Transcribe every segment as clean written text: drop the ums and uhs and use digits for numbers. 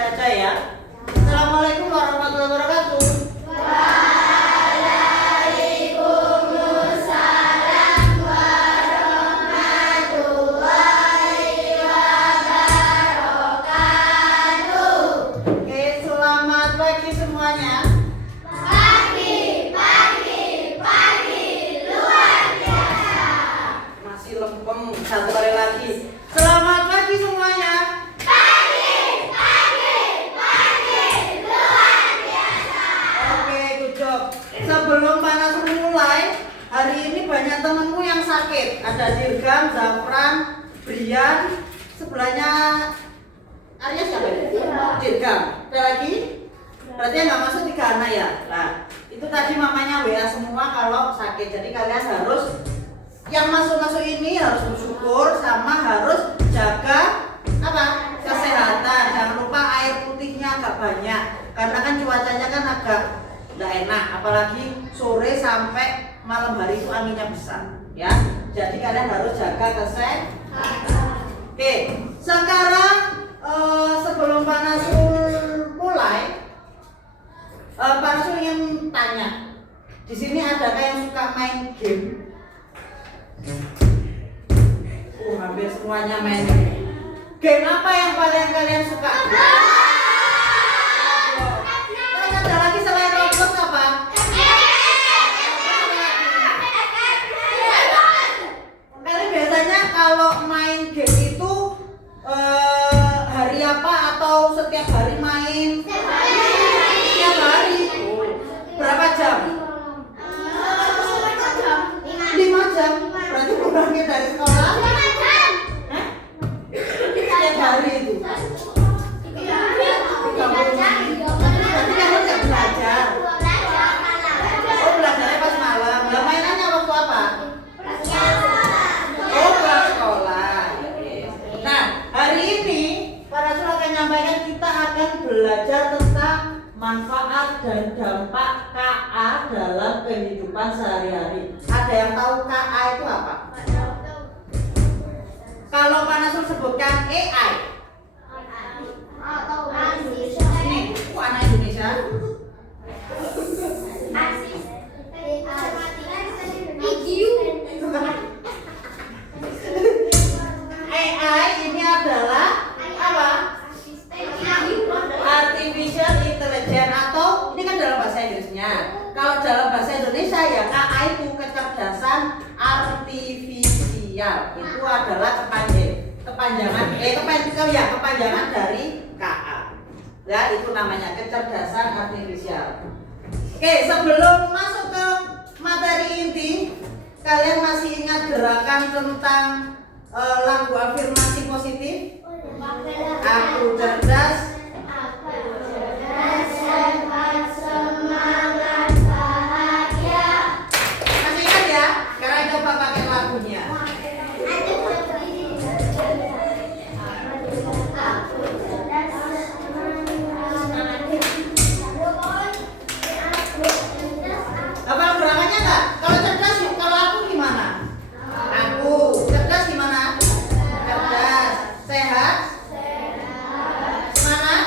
mulai aja ya. Assalamualaikum warahmatullahi wabarakatuh. Waalaikumsalam warahmatullahi wabarakatuh. Oke, selamat pagi semuanya. Pagi, luar biasa. Masih lempeng, satu kali lagi. Selamat pagi semuanya. Pagi, luar biasa. Oke, good job. Sebelum panas mulai, hari ini banyak temanmu yang sakit. Ada Dirgam, Zafran, Brian, sebelahnya Arya siapa ini? Dirgam. Ada lagi? Berarti yang nggak masuk 3 anak ya. Nah, itu tadi mamanya WA semua kalau sakit. Jadi kalian harus yang masuk ini harus bersyukur sama harus jaga apa? Kesehatan. Jangan lupa air putihnya agak banyak. Karena kan cuacanya kan agak nggak enak, apalagi sore sampai malam hari itu anginnya besar, ya. Jadi kalian harus jaga kesehatan. Oke, sekarang sebelum Pak Nasul mulai, Pak Nasul ingin tanya, di sini adakah yang suka main game? Hampir semuanya main game. Game apa yang paling kalian suka? Terus ada lagi selain Roblox apa? Kalian biasanya kalau main game itu hari apa atau setiap hari main? Setiap hari. Berapa jam? 5 jam. Berarti kurangnya dari sekolah? Hah? Setiap hari itu. 30 menit. Berarti kamu nggak belajar. Oh, belajarnya pas malam. Lah mainannya waktu apa? Oh, pulang sekolah. Nah, hari ini para Rasul akan menyampaikan kita akan belajar tentang manfaat dan dampak KA dalam kehidupan sehari-hari. Ada yang tahu KA itu apa? Kalau Pak Nasul sebutkan AI. Ini, kok anak Indonesia? AI ini adalah apa? Artificial Intelligence atau ini kan dalam bahasa Inggrisnya. Kalau dalam bahasa Indonesia ya KA itu kecerdasan artifisial. Itu adalah kepanjangan dari KA. Ya, itu namanya kecerdasan artifisial. Oke, sebelum masuk ke materi inti, kalian masih ingat gerakan tentang lagu afirmasi positif? Aku cerdas, semangat, bahagia. masih ingat ya? Sekarang coba pakai lagunya. Apa gerakannya enggak? Kalau cerdas, kalau aku gimana? Aku cerdas gimana? Cerdas, sehat, semangat,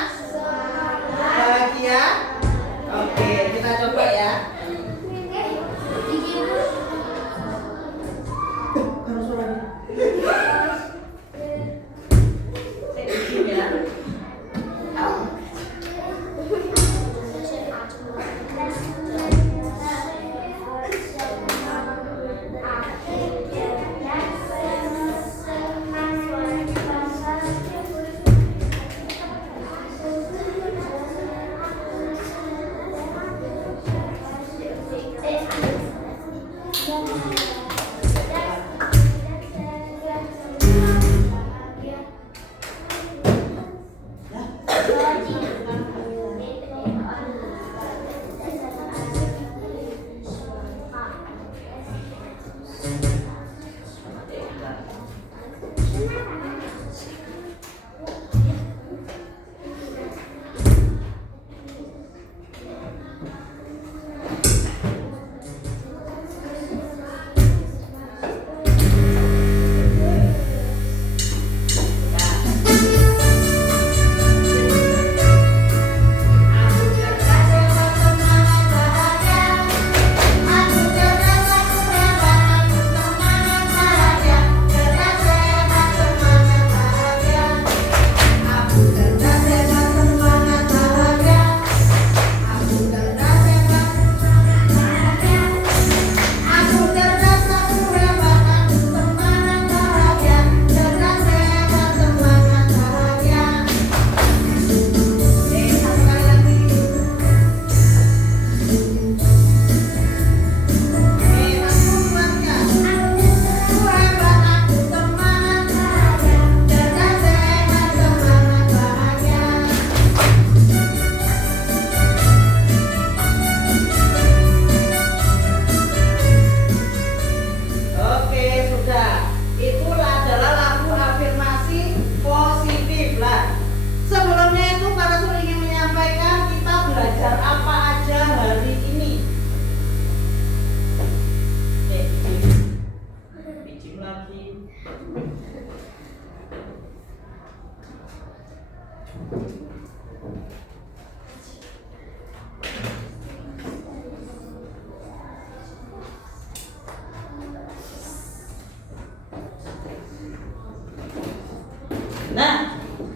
Nah,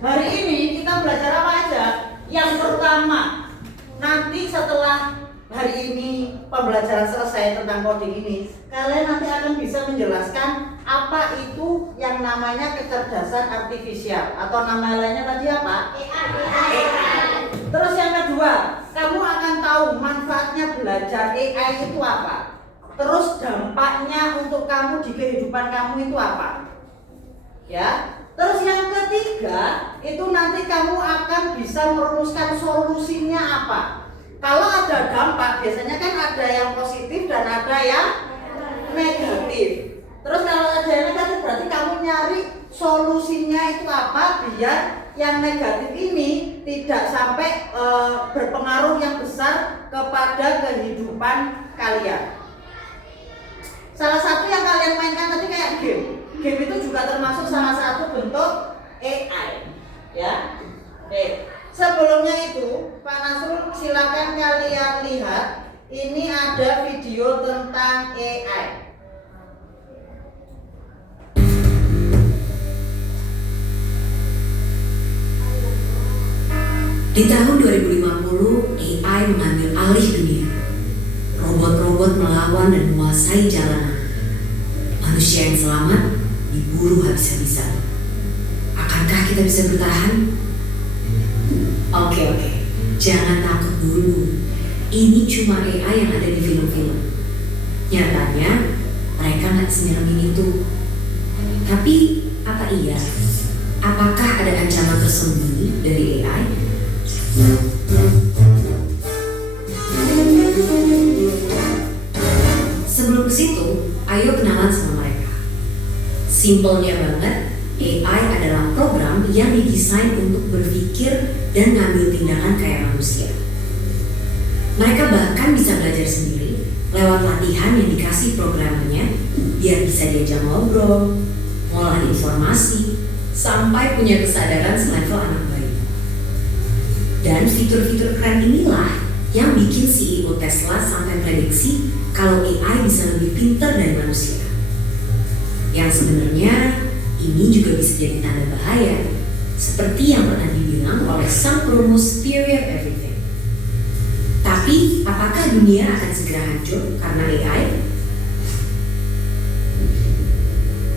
hari ini kita belajar apa aja? Yang pertama, nanti setelah hari ini pembelajaran selesai tentang coding ini, kalian nanti akan bisa menjelaskan apa itu yang namanya kecerdasan artifisial atau nama lainnya tadi apa? AI. Terus yang kedua, kamu akan tahu manfaatnya belajar AI itu apa. Terus dampaknya untuk kamu di kehidupan kamu itu apa? Ya. Terus yang ketiga, itu nanti kamu akan bisa merumuskan solusinya apa. Kalau ada dampak, biasanya kan ada yang positif dan ada yang negatif. Terus kalau ada yang negatif, berarti kamu nyari solusinya itu apa biar yang negatif ini tidak sampai berpengaruh yang besar kepada kehidupan kalian. Salah satu yang kalian mainkan tadi kayak game. Game itu juga termasuk salah satu bentuk AI, ya. Oke. Sebelumnya itu, Pak Nasrul silakan kalian lihat. Ini ada video tentang AI. Di tahun 2050, AI mengambil alih dunia. Robot-robot melawan dan menguasai jalanan. Manusia yang selamat diburu habis-habisan. Akankah kita bisa bertahan? Oke, jangan takut dulu. Ini cuma AI yang ada di film-film. Nyatanya, mereka nggak senyaramin itu. Tapi, apa iya? Apakah ada ancaman tersembunyi dari AI? Sebelum ke situ, ayo kenalan sama mereka. Simpelnya banget, AI adalah program yang didesain untuk berpikir dan ngambil tindakan kayak manusia. Mereka bahkan bisa belajar sendiri lewat latihan yang dikasih programnya biar bisa diajak ngobrol, ngolah informasi, sampai punya kesadaran selevel anak bayi. Dan fitur-fitur keren inilah yang bikin CEO Tesla sampai prediksi kalau AI bisa lebih pintar dari manusia. Yang sebenarnya ini juga bisa jadi tanda bahaya, seperti yang pernah dibilang oleh sang perumus Theory of Everything. Tapi, apakah dunia akan segera hancur karena AI?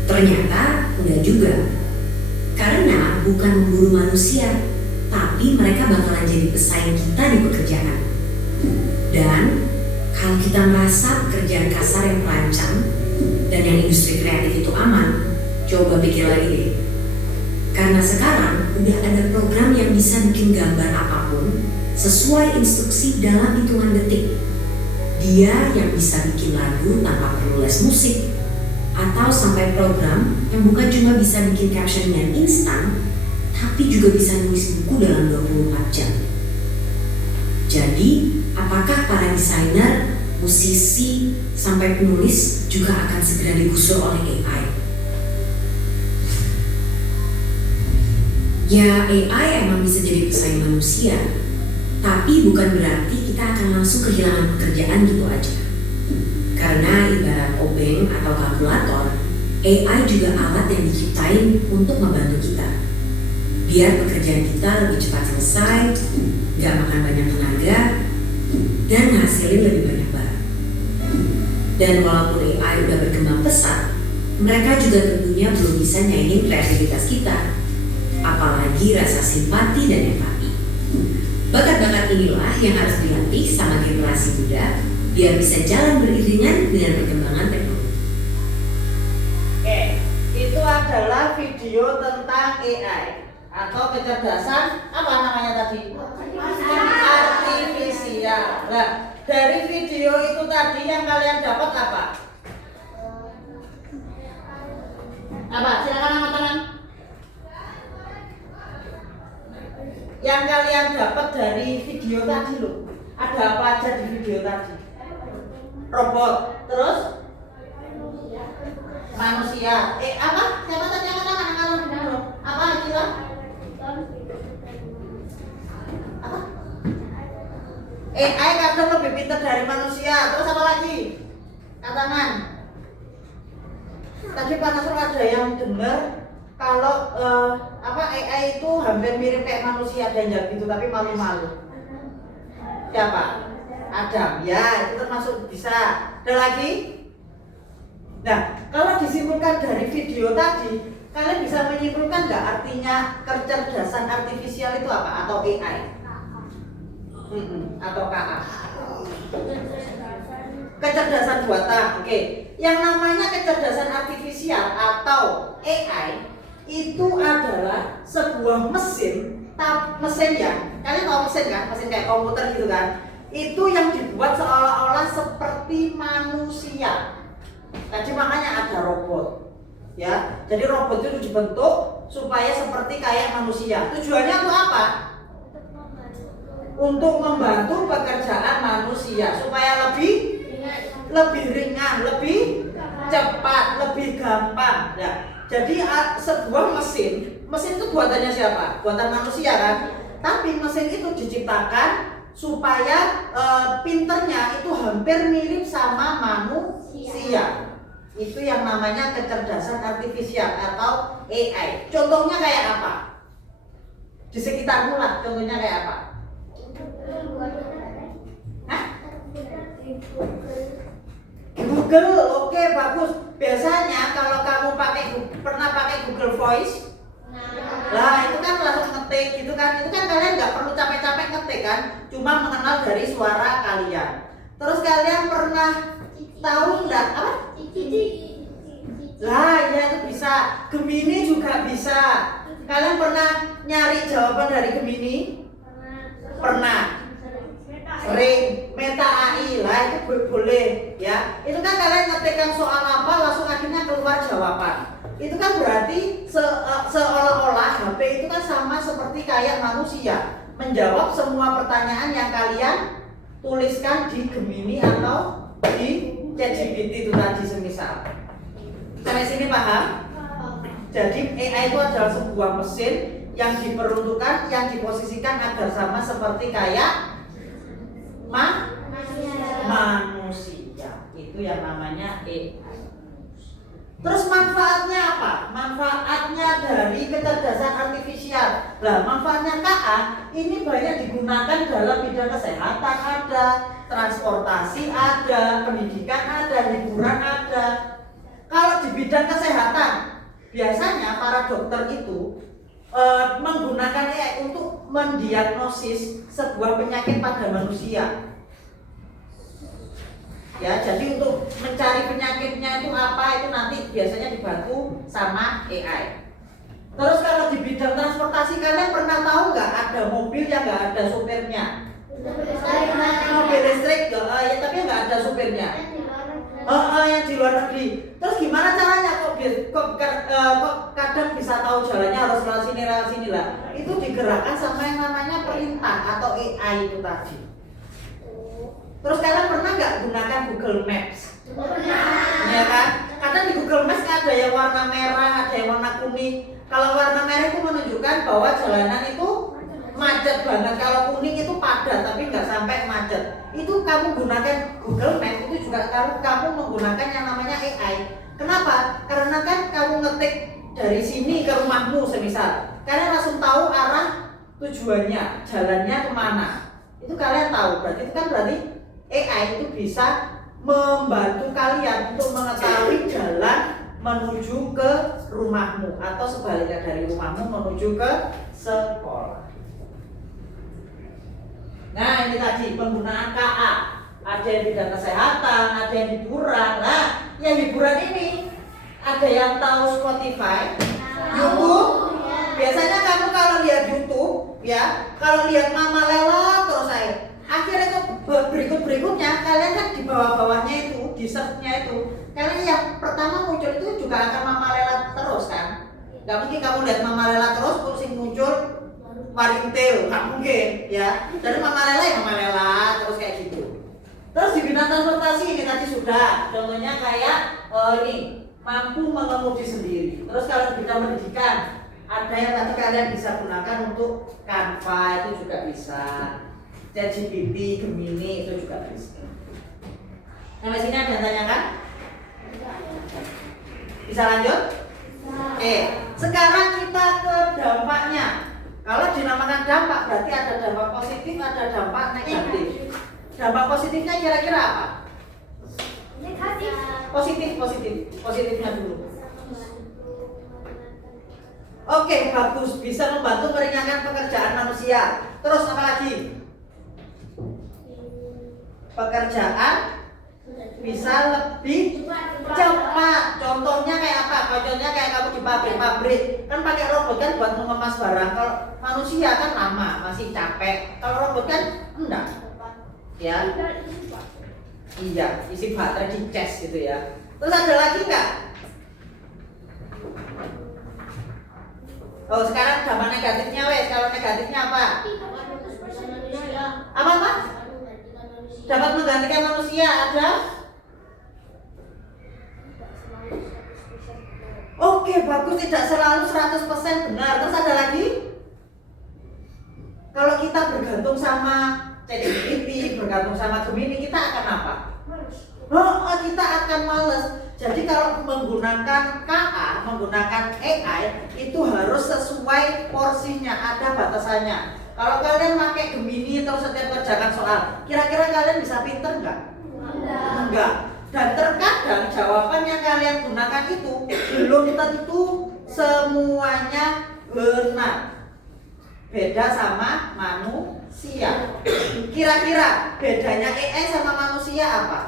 Ternyata enggak juga. Karena bukan memburu manusia, tapi mereka bakalan jadi pesaing kita di pekerjaan. Dan kalau kita merasa pekerjaan kasar yang terancam dan yang industri kreatif itu aman, coba pikir lagi deh. Karena sekarang udah ada program yang bisa bikin gambar apapun sesuai instruksi dalam hitungan detik. Dia yang bisa bikin lagu tanpa perlu les musik, atau sampai program yang bukan cuma bisa bikin caption yang instan, tapi juga bisa nulis buku dalam 24 jam. Jadi, apakah para desainer, musisi, sampai penulis juga akan segera digusur oleh AI? Ya, AI emang bisa jadi pesaing manusia, tapi bukan berarti kita akan langsung kehilangan pekerjaan gitu aja. Karena ibarat obeng atau kalkulator, AI juga alat yang diciptain untuk membantu kita. Biar pekerjaan kita lebih cepat selesai, gak makan banyak tenaga, dan hasilin lebih banyak barang. Dan walaupun AI udah berkembang pesat, mereka juga tentunya belum bisa nyaingin kreativitas kita. Apalagi rasa simpati dan empati. Bakat-bakat inilah yang harus dilatih sama generasi muda biar bisa jalan beriringan dengan perkembangan teknologi. Oke, itu adalah video tentang AI atau kecerdasan apa namanya tadi? Artifisial. Nah, dari video itu tadi yang kalian dapat apa? Apa? Silakan angkat tangan. Yang kalian dapat dari video tadi loh, ada apa aja di video tadi? Robot, terus manusia. Apa? Siapa tadi yang kata? Apa Akila? AI kadang lebih pintar dari manusia. Terus apa lagi? Katakan. Tadi Pak Nasrul ada yang dengar kalau AI itu hampir mirip kayak manusia dan gitu, tapi malu-malu. Siapa? Adam. Ya, itu termasuk bisa. Ada lagi? Nah, kalau disimpulkan dari video tadi, kalian bisa menyimpulkan nggak artinya kecerdasan artifisial itu apa? Atau AI? Atau KA? Kecerdasan buatan. Oke. Yang namanya kecerdasan artifisial atau AI itu adalah sebuah mesin ya. Kalian tahu mesin kan? Mesin kayak komputer gitu kan? Itu yang dibuat seolah-olah seperti manusia. Tadi makanya ada robot. Ya. Jadi robot itu dibentuk supaya seperti kayak manusia. Tujuannya untuk apa? Untuk membantu pekerjaan manusia supaya lebih ringan, lebih cepat, lebih gampang. Nah, jadi sebuah mesin itu buatannya siapa? Buatan manusia kan? Tapi mesin itu diciptakan supaya pinternya itu hampir mirip sama manusia. Itu yang namanya kecerdasan artifisial atau AI. Contohnya kayak apa? Di sekitarmu lah, contohnya kayak apa? Hah? Google, oke, bagus. Biasanya kalau kamu pernah pakai Google Voice, lah itu kan langsung ngetik gitu kan. Itu kan kalian nggak perlu capek-capek ngetik kan, cuma mengenal dari suara kalian. Terus kalian pernah tahu nggak apa? Lah ya itu bisa. Gemini juga bisa. Kalian pernah nyari jawaban dari Gemini? Pernah. Sering. Meta AI lah itu boleh ya. Itu kan kalian ngetikkan soal apa langsung akhirnya keluar jawaban. Itu kan berarti seolah-olah HP itu kan sama seperti kayak manusia, menjawab semua pertanyaan yang kalian tuliskan di Gemini atau di ChatGPT itu tadi semisal. Sampai sini paham? Jadi AI itu adalah sebuah mesin yang diperuntukkan, yang diposisikan agar sama seperti kayak manusia. Itu yang namanya AI. Terus manfaatnya apa? Manfaatnya dari kecerdasan artifisial. Nah, manfaatnya KA ini banyak digunakan dalam bidang kesehatan ada, transportasi ada, pendidikan ada, hiburan ada. Kalau di bidang kesehatan, biasanya para dokter itu menggunakan AI untuk mendiagnosis sebuah penyakit pada manusia. Ya, jadi untuk mencari penyakitnya itu apa itu nanti biasanya dibantu sama AI. Terus kalau di bidang transportasi kalian pernah tahu nggak ada mobil yang nggak ada supirnya? Mobil listrik ya, tapi nggak ada supirnya. Yang di luar negeri. Terus gimana caranya kok kadang bisa tahu jalannya harus lewat sini lah. Itu digerakkan sama yang namanya perintah atau AI itu tadi. Terus kalian pernah nggak gunakan Google Maps? Pernah. Ya kan? Kadang di Google Maps ada yang warna merah, ada yang warna kuning. Kalau warna merah itu menunjukkan bahwa jalanan itu macet banget. Kalau kuning itu padat tapi nggak sampai macet. Itu kamu gunakan Google Maps itu juga kamu menggunakan yang namanya AI. Kenapa? Karena kan kamu ngetik dari sini ke rumahmu semisal. Kalian langsung tahu arah tujuannya, jalannya kemana. Itu kalian tahu. Berarti itu kan berarti AI itu bisa membantu kalian untuk mengetahui jalan menuju ke rumahmu atau sebaliknya dari rumahmu menuju ke sekolah. Nah ini tadi penggunaan KA, ada yang bidang kesehatan, ada yang hiburan. Nah yang hiburan ini ada yang tahu Spotify, YouTube. Biasanya kamu kalau lihat YouTube ya, kalau lihat Mama Lela terus akhirnya itu berikutnya kalian kan di bawah-bawahnya itu, di search-nya itu kalian yang pertama muncul itu juga akan Mama Lela terus kan. Gak mungkin kamu lihat Mama Lela terus yang muncul Warintil, gak mungkin ya. Dari Mama Lela ya Mama Lela terus kayak gitu. Terus di bidang transportasi ini tadi sudah, contohnya kayak ini mampu mengemudi sendiri. Terus kalau di bidang pendidikan ada yang tadi kalian bisa gunakan untuk Canva itu juga bisa. ChatGPT, Gemini itu juga bisa. Sampai sini ada yang tanyakan? Bisa lanjut? Oke, sekarang kita ke dampaknya. Kalau dinamakan dampak berarti ada dampak positif, ada dampak negatif. Dampak positifnya kira-kira apa? Negatif. Positifnya dulu. Oke, bagus, bisa membantu meringankan pekerjaan manusia. Terus apa lagi? Pekerjaan bisa lebih cepat. Contohnya kayak apa? Contohnya kayak kamu di pabrik kan pakai robot kan buat mengemas barang. Kalau manusia kan lama, masih capek. Kalau robot kan enggak. Ya. Iya, isi baterai di cas gitu ya. Terus ada lagi enggak? Oh, sekarang dampak negatifnya wes. Kalau negatifnya apa? Apa Mas? Dapat menggantikan manusia ada? Oke, bagus, tidak selalu 100% benar. Terus ada lagi? Kalau kita bergantung sama ChatGPT, bergantung sama Gemini, kita akan apa? Oh, kita akan males. Jadi kalau menggunakan KA, menggunakan AI itu harus sesuai porsinya, ada batasannya. Kalau kalian pakai Gemini terus setiap kerjakan soal, kira-kira kalian bisa pinter nggak? Enggak. Dan terkadang jawaban yang kalian gunakan itu belum tentu semuanya benar. Beda sama manusia. Kira-kira bedanya AI sama manusia apa?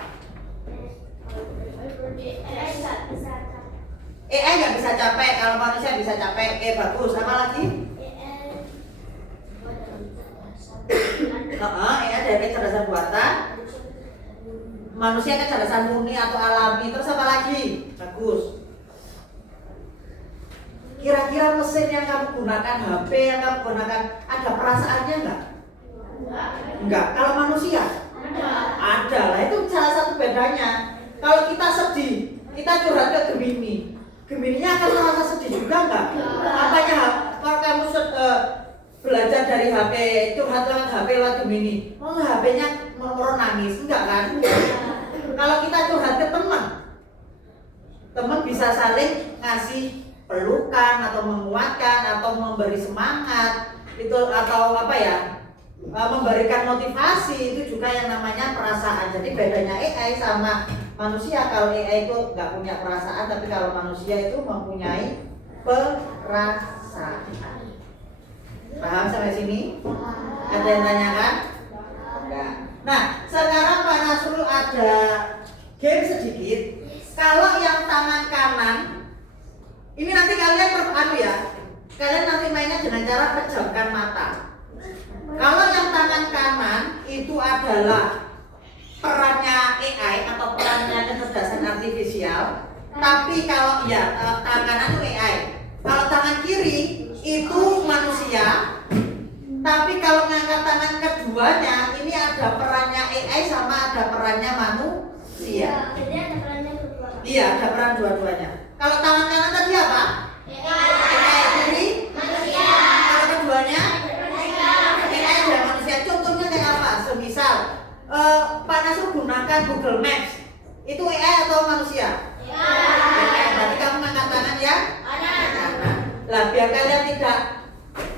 AI nggak bisa capek, kalau manusia bisa capek. Oke, bagus. Apa lagi? AI ada kecerdasan buatan. Manusia kecerdasan murni atau alami. Terus apa lagi? Bagus. Kira-kira mesin yang kamu gunakan, HP yang kamu gunakan, ada perasaannya nggak? Enggak. Kalau manusia? Ada lah. Itu salah satu bedanya. Kalau kita sedih, kita curhat ke Gemini. Gemininya akan merasa sedih juga nggak? Apanya? Kalau kamu belajar dari HP, curhat lewat HP lewat Gemini, HP-nya murmur nangis, enggak kan? Kalau kita curhat ke teman bisa saling ngasih pelukan atau menguatkan atau memberi semangat itu atau apa ya, memberikan motivasi, itu juga yang namanya perasaan. Jadi bedanya AI sama manusia, kalau AI itu nggak punya perasaan, tapi kalau manusia itu mempunyai perasaan. Paham sampai sini? Ada yang tanyakan? Enggak. Nah, sekarang Pak Nasrul ada game sedikit. Kalau yang tangan kanan, ini nanti kalian kalian nanti mainnya dengan cara pejamkan mata. Kalau yang tangan kanan itu adalah perannya AI atau perannya kecerdasan artifisial. Tapi kalau tangan kanan itu AI. Kalau tangan kiri itu manusia. Tapi kalau ngangkat tangan keduanya, ini ada perannya AI sama ada perannya manusia. Jadi ada perannya berdua. Iya, ada peran dua-duanya. Kalau tangan kanan tadi apa? AI kiri. Manusia. Kalau keduanya Manusia. AI dan manusia. Contohnya kayak apa? Semisal Pak Nasrul gunakan Google Maps, itu AI atau manusia? AI. Berarti kamu ngangkat tangan ya? Kanan. Lah biar kalian tidak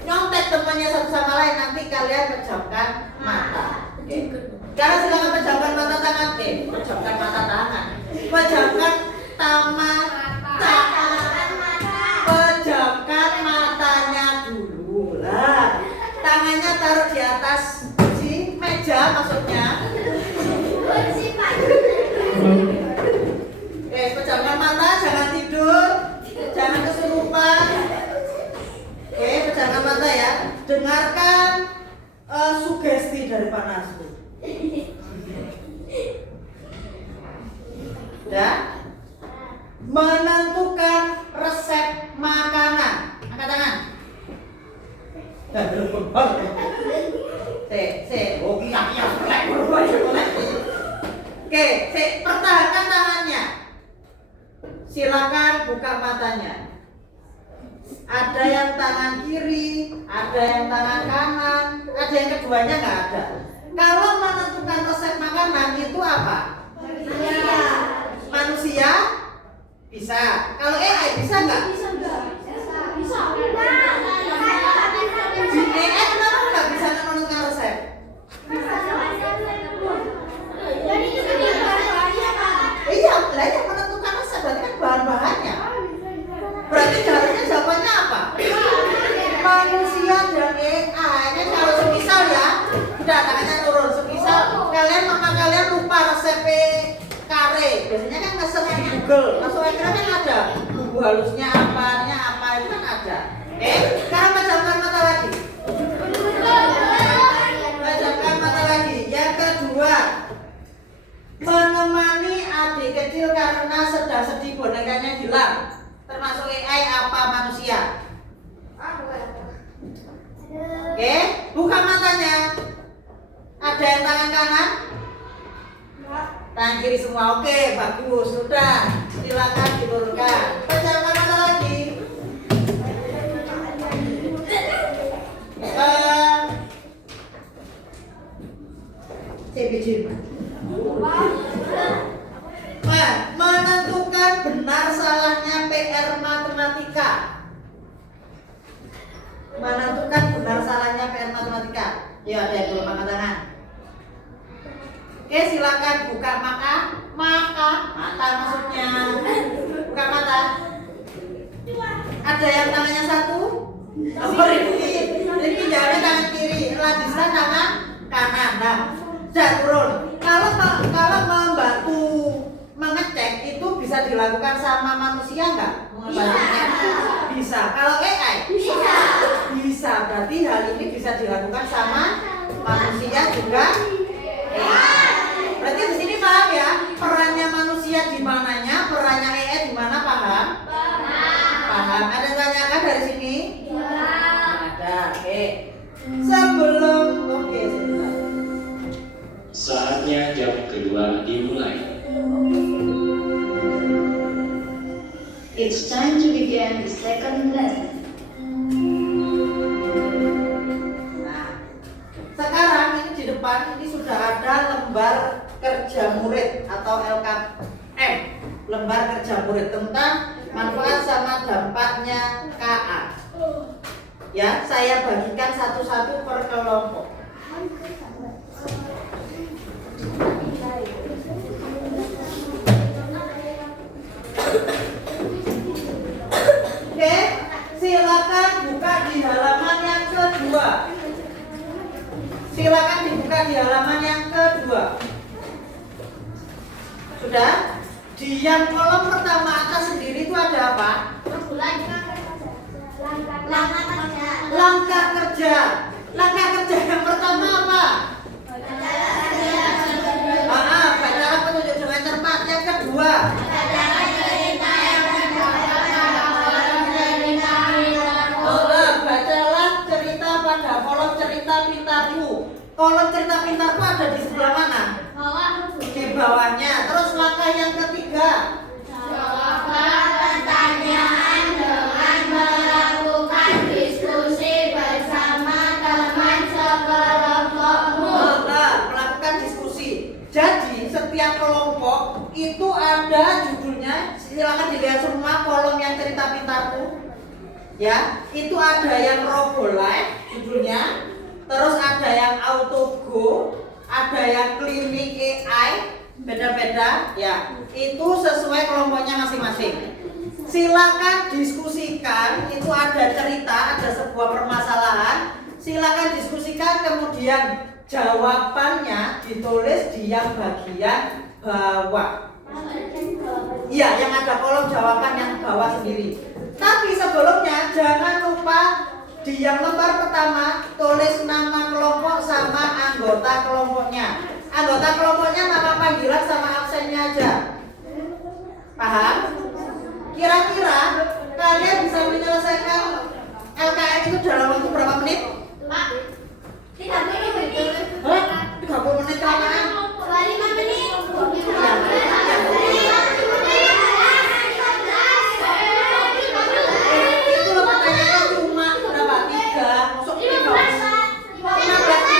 nyontek temannya satu sama lain, nanti kalian pejamkan mata. Oke. Sekarang silakan pejamkan mata tangan. Pejamkan mata tangan. Pejamkan pejamkan matanya dulu lah. Tangannya taruh di atas si meja maksudnya. Pejamkan mata, jangan tidur, jangan kesurupan. Pejamkan mata ya. Dengarkan sugesti dari Pak Nasrul. Ya. Menentukan resep makanan. Angkat tangan. Oke, pertahankan tangannya. Silakan buka matanya. Ada yang tangan kiri, ada yang tangan kanan, ada ada yang keduanya nggak ada. Kalau menentukan resep makanan itu apa? Manusia bisa. Kalau AI bisa nggak? AI kenapa nggak bisa menentukan resep? Iya, lah yang menentukan resep berarti kan bahan-bahannya. Berarti harusnya jawabannya apa? Manusia dan AI. Ini kalau semisal ya, udah tangannya turun. Semisal mama kalian lupa resep kare. Biasanya kan nge-search di Google. Masuk akhirnya kan ada bumbu halusnya apa itu kan ada. Sekarang pejamkan mata lagi. Pejamkan mata lagi. Yang kedua, menemani adik kecil karena sedang sedih bonekanya hilang. Termasuk AI apa manusia? Oke, buka matanya. Ada yang tangan kanan? Tangan kiri semua. Oke, bagus. Sudah. Silakan diturunkan. Pejamkan mata lagi. Menentukan benar salahnya PR matematika. Menentukan benar salahnya PR matematika. Ya, ada yang belum angkat tangan. Oke, silakan buka mata maksudnya. Buka mata. Ada yang tangannya satu? Oh, Rifki jawabnya tangan kiri, Ladista tangan kanan. Nah, sudah turun. Kalau membantu mengecek itu bisa dilakukan sama manusia nggak? Bisa. Kalau AI? Bisa. Berarti hal ini bisa dilakukan sama manusia juga. Berarti di sini paham ya? Perannya manusia di mananya, perannya AI di mana, paham? Paham. Ada yang tanyakan dari sini? Ada. Oke. Sebelum Saatnya jam kedua dimulai. It's time to begin the second lesson. Nah, sekarang ini di depan ini sudah ada lembar kerja murid atau LKM, lembar kerja murid tentang manfaat sama dampaknya KA. Ya, saya bagikan satu-satu per kelompok. Oke, silakan buka di halaman yang kedua. Silakan dibuka di halaman yang kedua. Sudah? Di yang kolom pertama atas sendiri itu ada apa? Langkah kerja. Langkah kerja yang pertama apa? Bacalah petunjuk dengan cermat. Yang kedua, bacalah cerita pada kolom cerita pintarku. Kolom cerita pintarku ada di sebelah mana? Di bawahnya. Terus langkah yang ketiga, Jawablah pertanyaan dengan melakukan diskusi bersama teman sekelompokmu. melakukan diskusi. Jadi setiap kelompok itu ada judulnya. Silakan dilihat semua kolom yang cerita pintarku. Ya, itu ada yang Robolife judulnya. Terus ada yang AutoGo, ada yang Klinik AI, beda-beda ya. Itu sesuai kelompoknya masing-masing. Silakan diskusikan, itu ada cerita, ada sebuah permasalahan. Silakan diskusikan, kemudian jawabannya ditulis di yang bagian bawah. Iya, yang ada kolom jawaban yang bawah sendiri. Tapi sebelumnya jangan lupa di yang lembar pertama tulis nama kelompok sama anggota kelompoknya. Anggota kelompoknya nama panggilan sama absennya aja. Paham? Kira-kira kalian bisa menyelesaikan LKM itu dalam waktu berapa menit? 30 menit. 30 menit kelamaan. 5 menit. Itu loh pertanyaannya cuma berapa? 3. Masuk 15.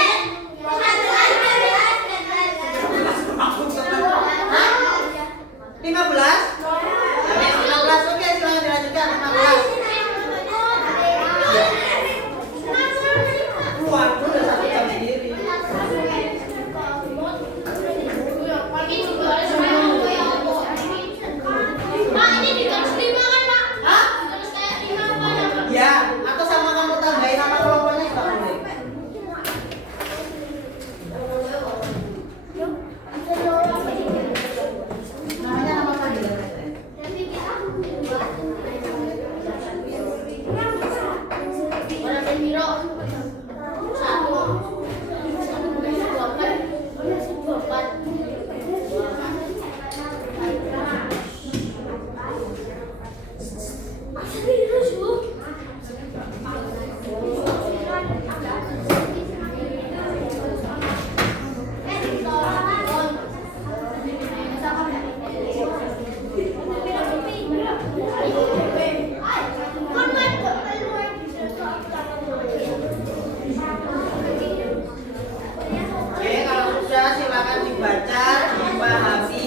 silakan dibaca, dipahami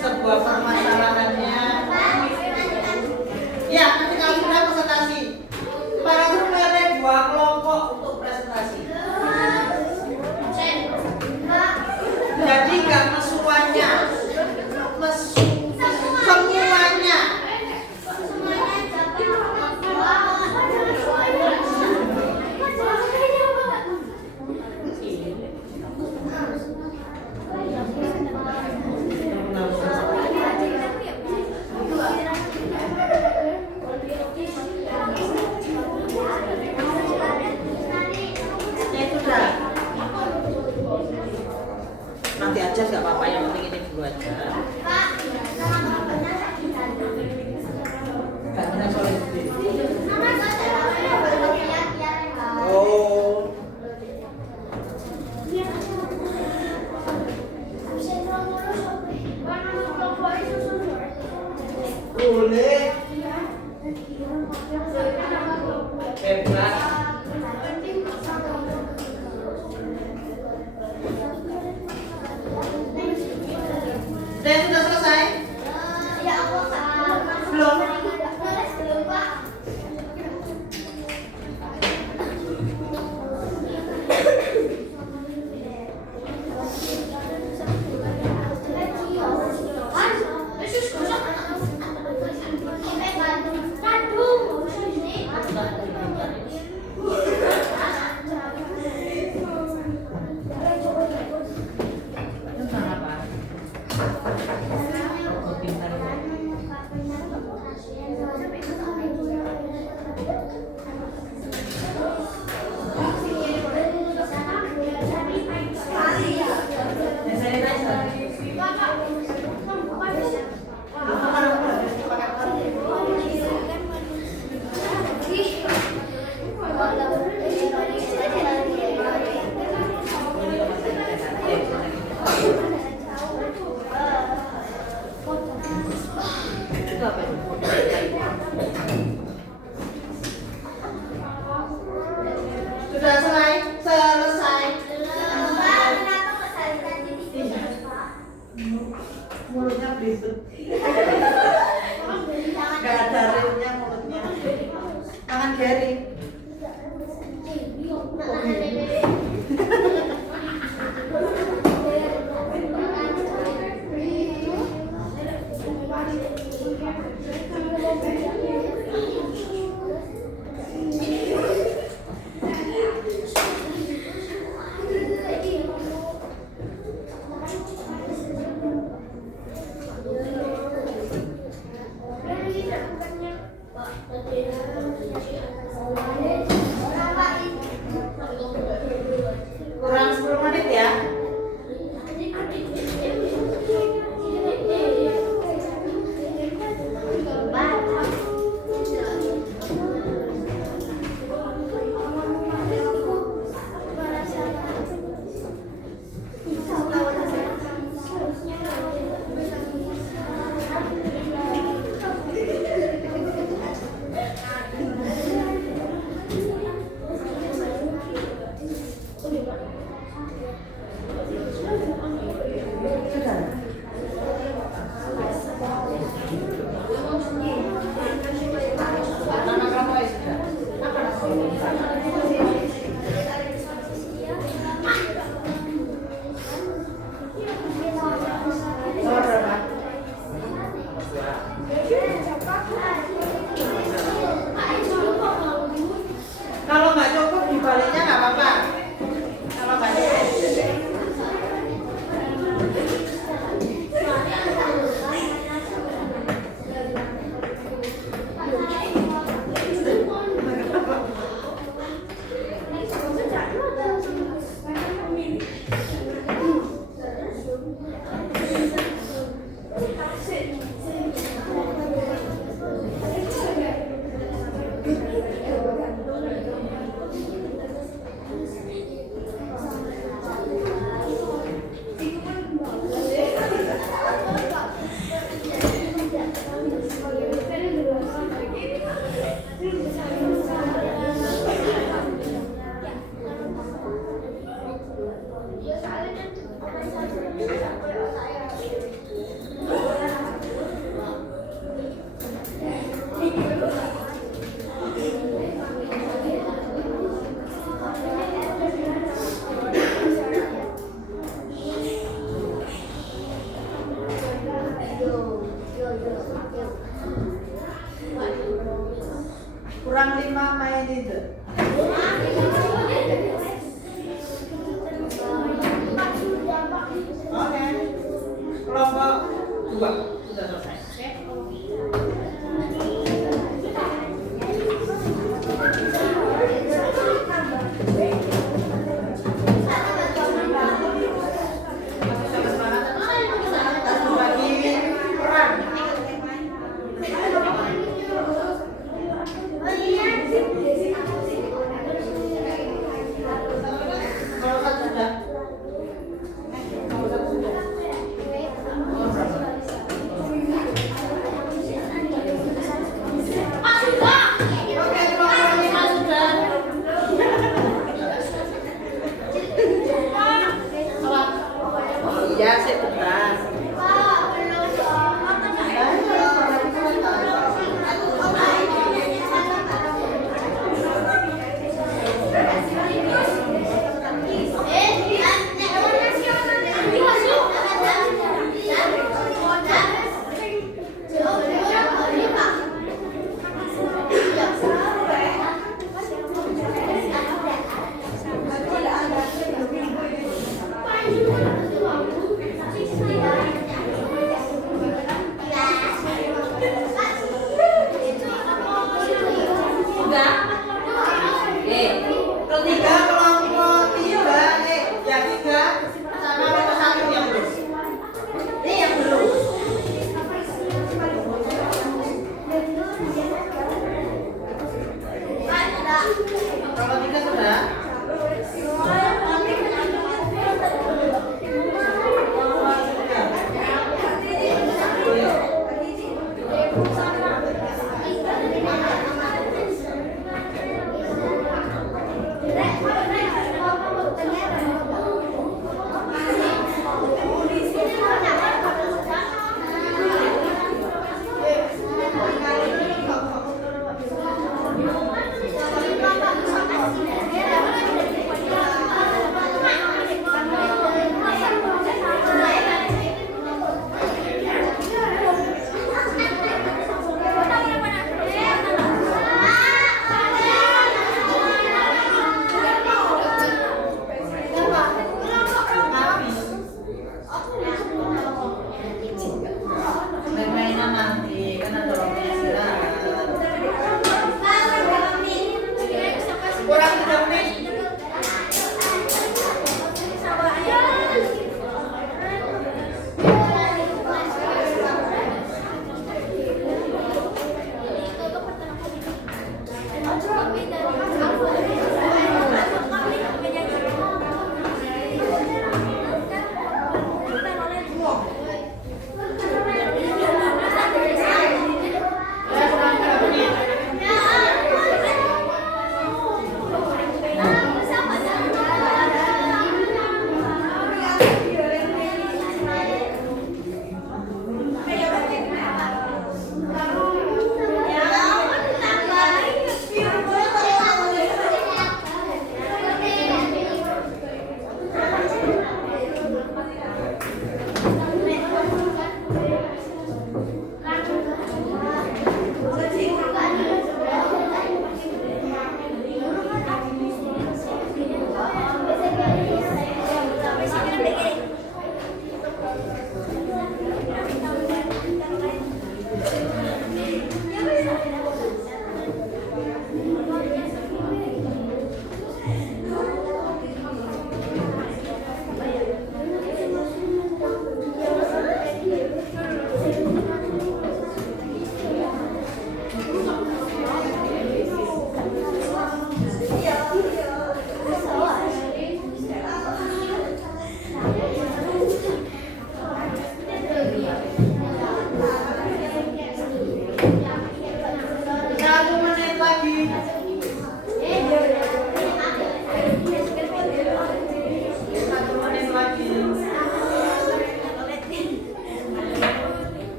sebuah permasalahannya. Ya, nanti kalau sudah presentasi. Para guru pilih 2 kelompok untuk presentasi. Jadi nggak semuanya. Nanti aja nggak apa-apa, yang penting ini dulu aja. Oh. Boleh. Bebas. Dan sudah selesai? Belum. Sudah selesai. Mulutnya berisik. Gak ada remnya mulutnya. Tangan Gary. Kurang 10 menit ya. Kalau nggak cukup dibaliknya nggak apa-apa. Kalau nggak cukup. Kurang 5 main itu. Oke. Kelompok 2 sudah selesai. Oke. Lalu bagi peran. Kalau kan sudah. Kalau kan sudah. Oke, kelompok 5 sudah. Oh iya, sebentar.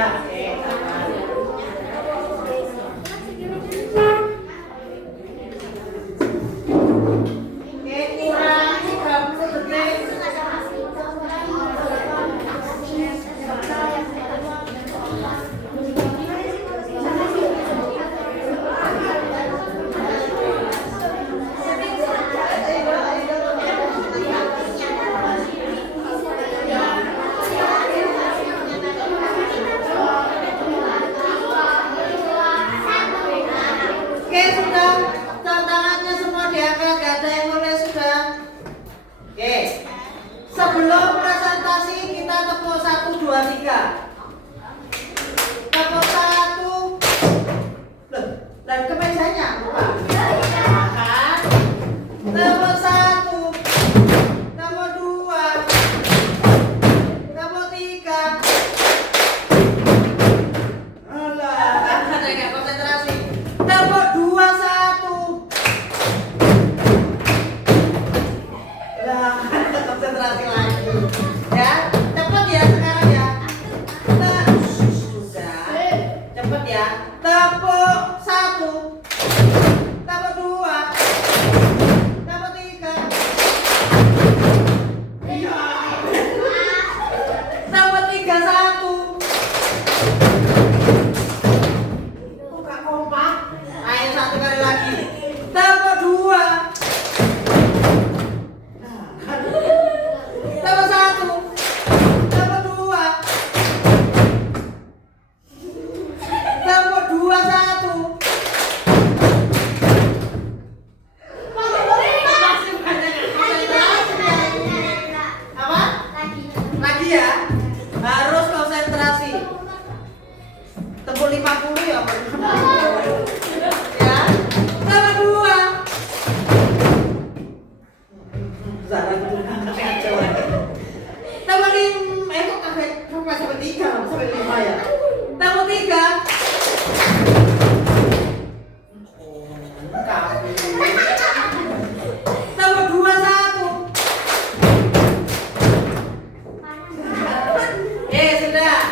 Ya, oke, sabar. Oke, kurang 30 detik. Oke, sudah. Tantangannya semua diangkat, gak ada yang boleh sudah. Oke. Sebelum presentasi kita tepuk 1, 2, 3. Tepuk 1. Loh, dan ke mejanya buka. Makan. Tepuk 1. Tepuk 2. Tepuk 3. Alah, ada yang gak konsentrasi. Tepuk 2, 1. Lah, konsentrasi lagi. Ya, cepet ya sekarang ya. Sudah. Cepet ya. Tepuk 1. Tepuk 2. Tepuk 3. Iya. Tepuk 3, 1. Buka kompak. Ayo satu kali lagi. Tepuk 2. Tepuk 1. Tepuk 2. Tepuk 2, 1. Masih banyak konsentrasi. Apa? Lagi ya. Harus konsentrasi. Tepuk 50 ya. Ya. Tepuk 2. Zara itu angkat aja lagi. Tepuk 5. Kok sampai 3 sampai 5 ya. Tepuk 3. Tepuk 2, 1. Sudah.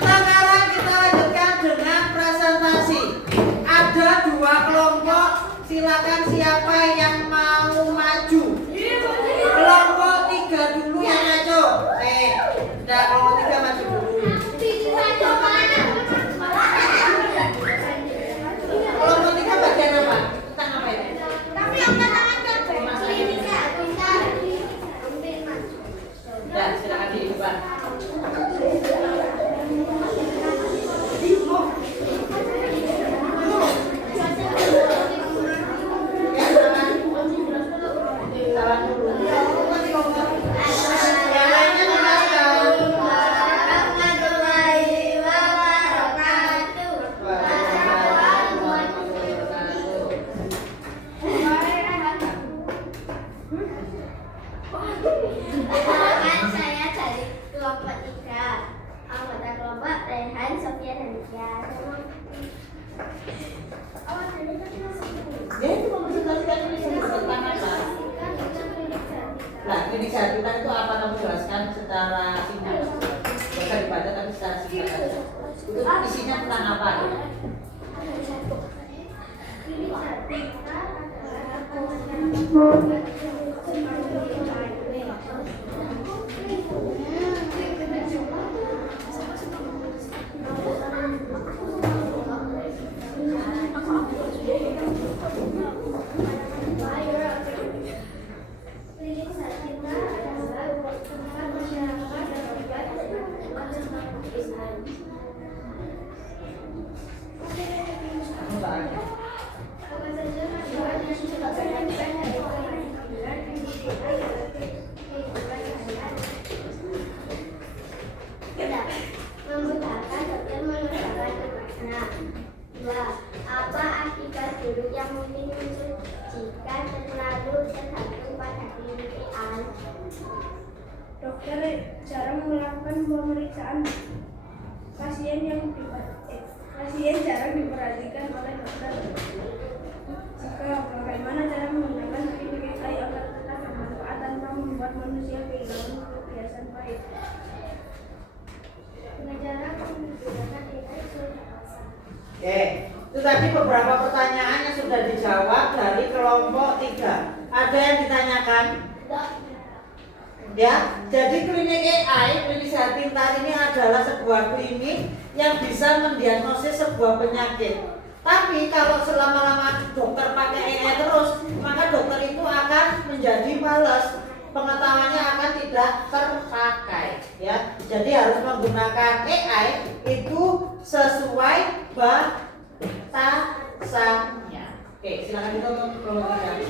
Sekarang kita lanjutkan dengan presentasi. Ada 2 kelompok. Silakan siapa yang mau maju. Kelompok 3 dulu yang maju. Sudah kelompok 3 maju dulu. Kelompok 3 bagian apa? Tentang apa ini? Sudah, silakan dibuka. Salam dulu. Yang lainnya mendengarkan. Perkenalkan, saya dari kelompok 3. Anggota kelompok Rehan, Sofia, dan Tia. Ya itu mempresentasikan ini tentang apa? Nah, klinik sehatan itu apa, kamu jelaskan secara singkat. Bukan dibaca tapi secara singkat saja. Itu isinya tentang apa ya? Memudahkan dokter mengerjakan tugasnya. 2. Apa akibat buruk yang mungkin muncul jika terlalu tergantung pada penelitian? Dokter jarang melakukan pemeriksaan pasien jarang diperhatikan oleh dokter. Jika bagaimana cara menggunakan klinik AI agar tetap bermanfaat tanpa membuat manusia kehilangan kebiasaan baik? Dengan cara Itu tadi beberapa pertanyaan yang sudah dijawab dari kelompok 3. Ada yang ditanyakan? Ya, jadi klinik AI, klinik sehat pintar ini adalah sebuah klinik yang bisa mendiagnosis sebuah penyakit. Tapi kalau selama-lama dokter pakai AI terus, maka dokter itu akan menjadi malas, pengetahuannya akan tidak terpakai. Ya, jadi harus menggunakan AI itu sesuai batasannya. Oke, silakan ditutup kelompoknya.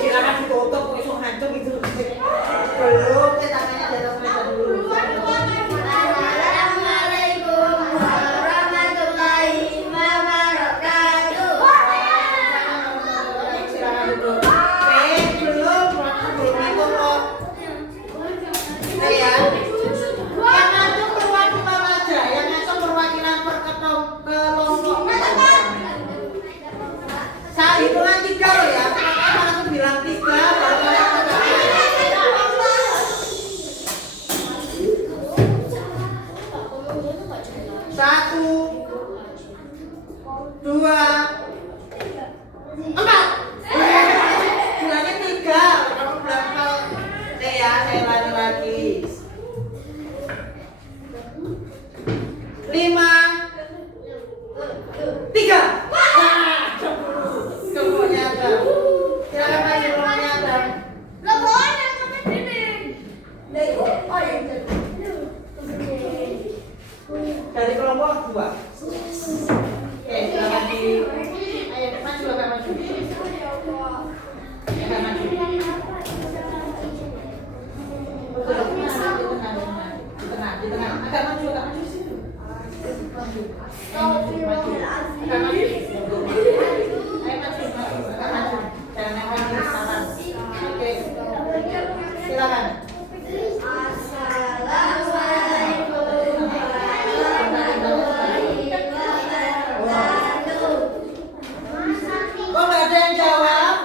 Silakan ditutup, langsung hancur gitu. Belum, tangannya di atas meja dulu. Assalamualaikum warahmatullahi wabarakatuh. Silakan ditutup. Belum itu loh. Ya. Yang ngatur perwakilan aja, yang ngatur perwakilan kelompok. Saya hitungan 3 loh ya. Kalau aku bilang 3, baru kalian Satu, 2, 4. Bilangnya 3. Kamu bilang kalau ya, saya ulangi lagi. 5, 3. Kelompoknya ada. Silakan maju kelompoknya ada. Dari kelompok 2. Oke, silakan di. Ayo maju, akan maju. Akan maju. Di tengah. Agak maju di situ. Maju. Maju. Agak maju. Ayo maju. Agak maju. Jangan yang di sana. Oke. Silakan. Kok nggak ada yang jawab?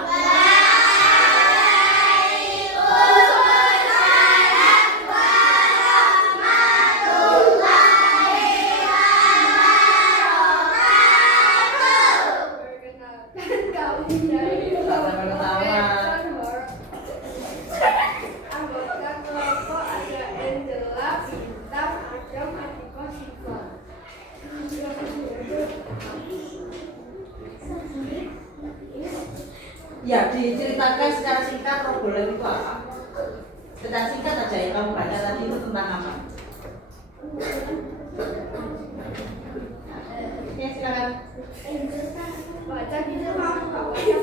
Anggota kelompok ada Angela, Bintang, Adam, Atika, Siva. Ya, diceritakan secara singkat problem itu apa? Secara singkat aja yang kamu baca tadi itu tentang apa? Oke, silakan. Baca gitu kamu nggak baca.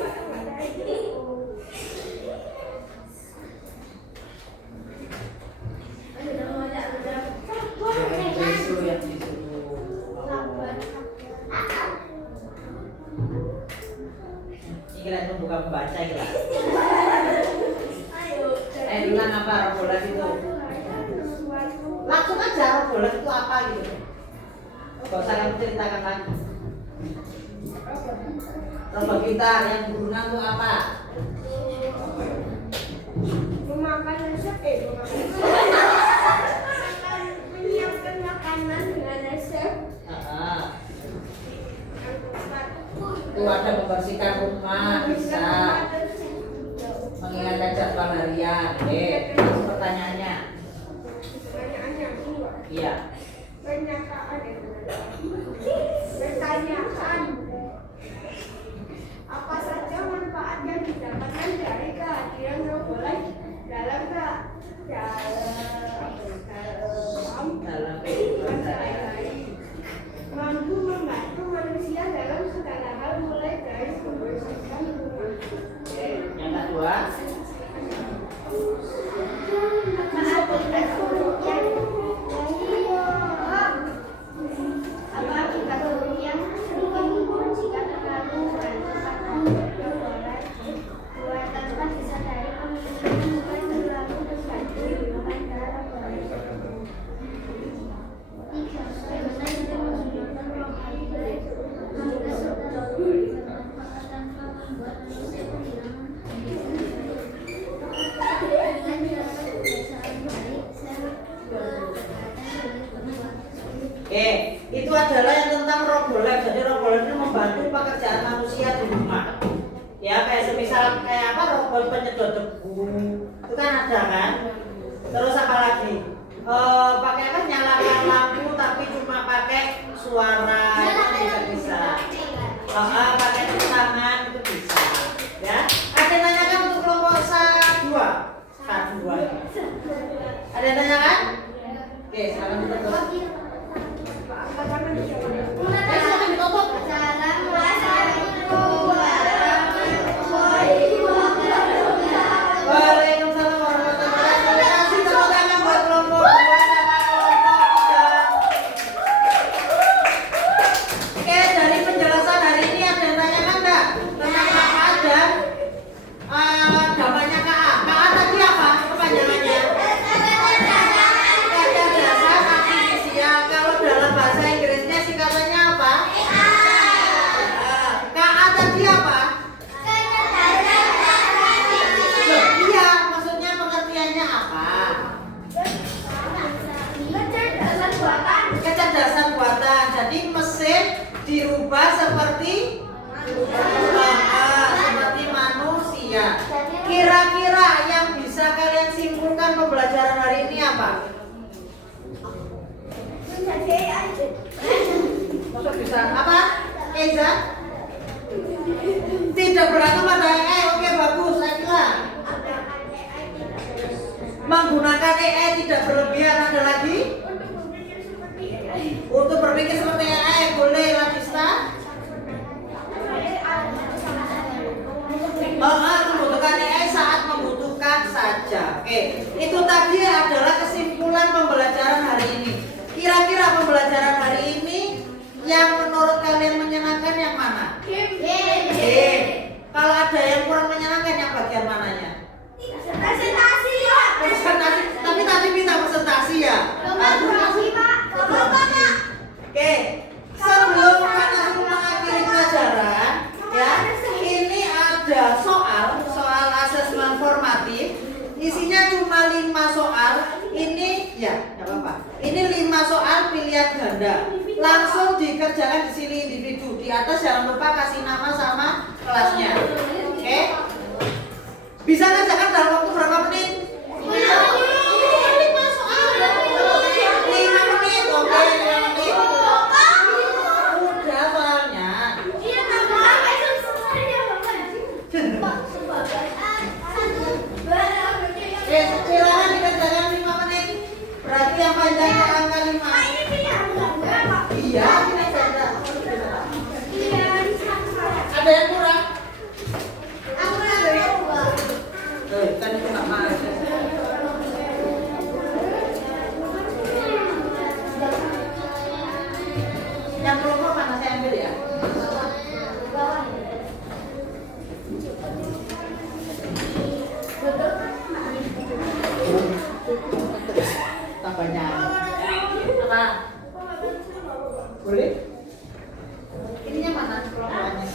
Kira nunggu kamu baca ya. Bilang apa robolan itu? Langsung aja robolan itu apa gitu. Gak usah kamu ceritakan lagi. Robolan gitar yang berguna itu apa? Memakan resep, menyiapkan makanan dengan resep. Itu ada membersihkan rumah, bisa mengingatkan jadwal harian. Pertanyaannya. Pertanyaannya dua. Iya. Pernyataan pertanyaan. Apa saja manfaat yang didapatkan dari kehadiran robolan dalam kehidupan sehari-hari? Mampu membantu manusia dalam segala hal mulai dari membersihkan rumah. Yang kedua. Apa akibat buruk yang timbul jika terlalu bergantung pada robolan? 2. Tanpa disadari pemiliknya mulai terlalu tergantung pada robolan. 3. Bagaimana kita menggunakan robolan baik hingga serta bermanfaat tanpa membuat manusia kehilangan dengan mendapat kebiasaan baik serta berkaitan dengan Oke. Itu adalah yang tentang robolet. Jadi robolet itu membantu pekerjaan manusia di rumah. Ya kayak semisal kayak apa, robot penyedot debu itu kan ada kan. Terus apa lagi? Pakai apa, nyalakan lampu tapi cuma pakai suara itu juga bisa. Pakai tangan itu bisa. Ya. Ada yang tanyakan untuk kelompok S2? S2. Ada yang tanyakan? Oke, sekarang kita tutup. Silakan ditutup. Waalaikumsalam warahmatullahi wabarakatuh. Kasih tepuk tangan buat kelompok 2 sama kelompok 3. Oke, dari penjelasan hari ini ada yang tanyakan enggak tentang KA dan gambarnya KA? KA tadi apa kepanjangannya? Kecerdasan artifisial. Kalau dalam bahasa Inggrisnya singkatannya apa? KA tadi apa? Iya, maksudnya pengertiannya apa? Kecerdasan buatan. Jadi mesin dirubah seperti manusia. Kira-kira yang bisa kalian simpulkan pembelajaran hari ini apa? Maksud bisa apa? Eza? Tidak bergantung pada AI. Oke, bagus, saya kira. Menggunakan AI tidak berlebihan. Ada lagi? Untuk berpikir seperti AI boleh, Ladista? Membutuhkan AI saat membutuhkan saja. Oke, itu tadi adalah kesimpulan pembelajaran hari ini. Kira-kira pembelajaran hari ini yang menurut kalian menyenangkan yang mana? Kalau ada yang kurang menyenangkan yang bagian mananya? Presentasi. Tapi tadi minta presentasi ya? Oke, sebelum Kak mengakhiri pelajaran, ya, ini ada soal asesmen formatif. Isinya cuma 5 soal. Ini ya, nggak apa-apa. Ini 5 soal pilihan ganda. Langsung dikerjakan di sini individu. Di atas jangan lupa kasih nama sama kelasnya. Oke? Bisa kerjakan dalam waktu berapa menit? 5 soal. 5 menit. Oke, 5 menit. Udah soalnya. Silakan dikerjakan 5 menit. Berarti yang panjangnya angka 5. Iya, ada yang kurang? Kan itu nggak mau. Yang kelompok mana saya ambil ya? Tambahnya apa? Boleh? Ininya mana kelompokannya?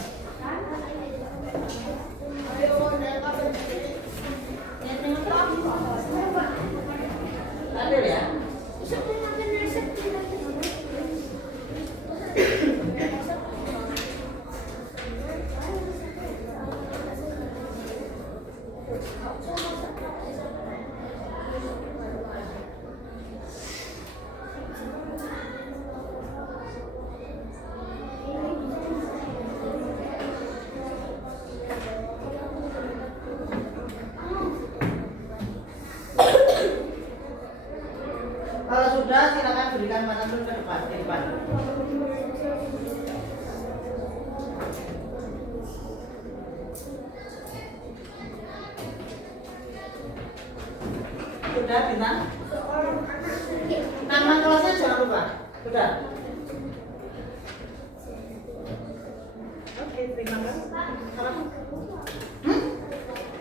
Ambil ya? Kalau sudah, silakan berikan mata dulu ke depan. Sudah, Bintang? Nama kelasnya jangan lupa. Sudah. Oke, terima kasih.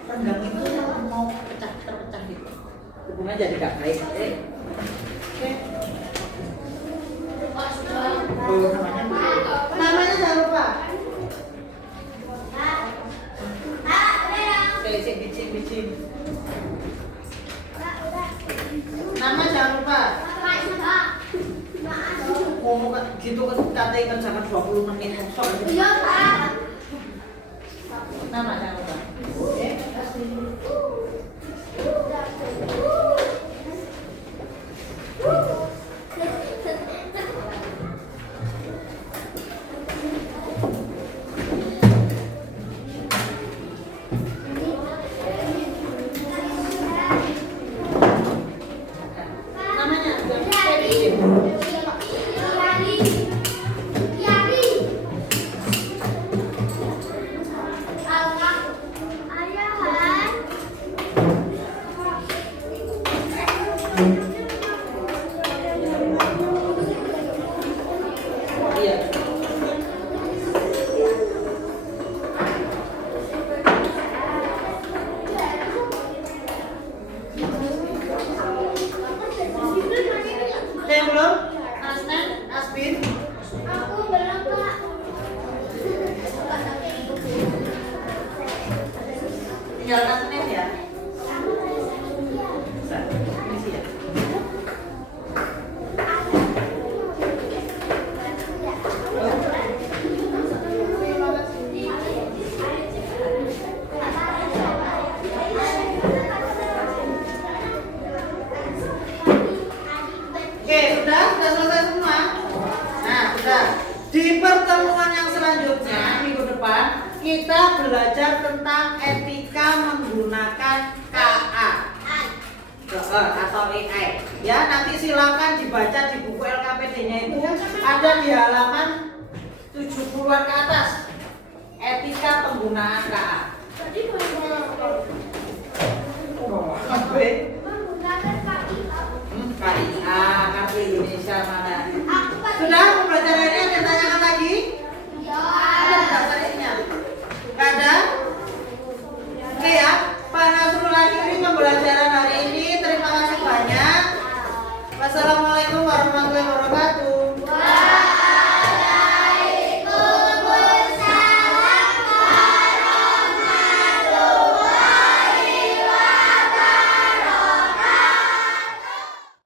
Renggang itu mau terpecah gitu. Hubungannya jadi gak baik. Oke. Namanya jangan lupa. Bicin. Nama jangan lupa. ngomong gitu katanya kerjakan 20 menit kosong. Iya, Pak. Namanya apa? Namanya iya. Saya belum? Asnan, Asbin. Aku belum, Pak. Tinggal Asnin ya. Bisa. Isi ya. Oke, sudah selesai semua. Nah, sudah. Di pertemuan yang selanjutnya minggu depan kita belajar tentang etika menggunakan KA atau AI. Ya, nanti silakan dibaca di buku LKPD-nya itu ada di halaman 70-an ke atas. Etika penggunaan KA. Tadi Oke. menggunakan kaki, Pak. KIA, Kartu Indonesia mana? Aku Pak. Sudah pembelajarannya ada yang tanyakan lagi? Iya. Ada daftar isinya? Nggak ada? Oke ya, Pak Nasrul akhiri pembelajaran hari ini. Terima kasih banyak. Wassalamualaikum warahmatullahi wabarakatuh.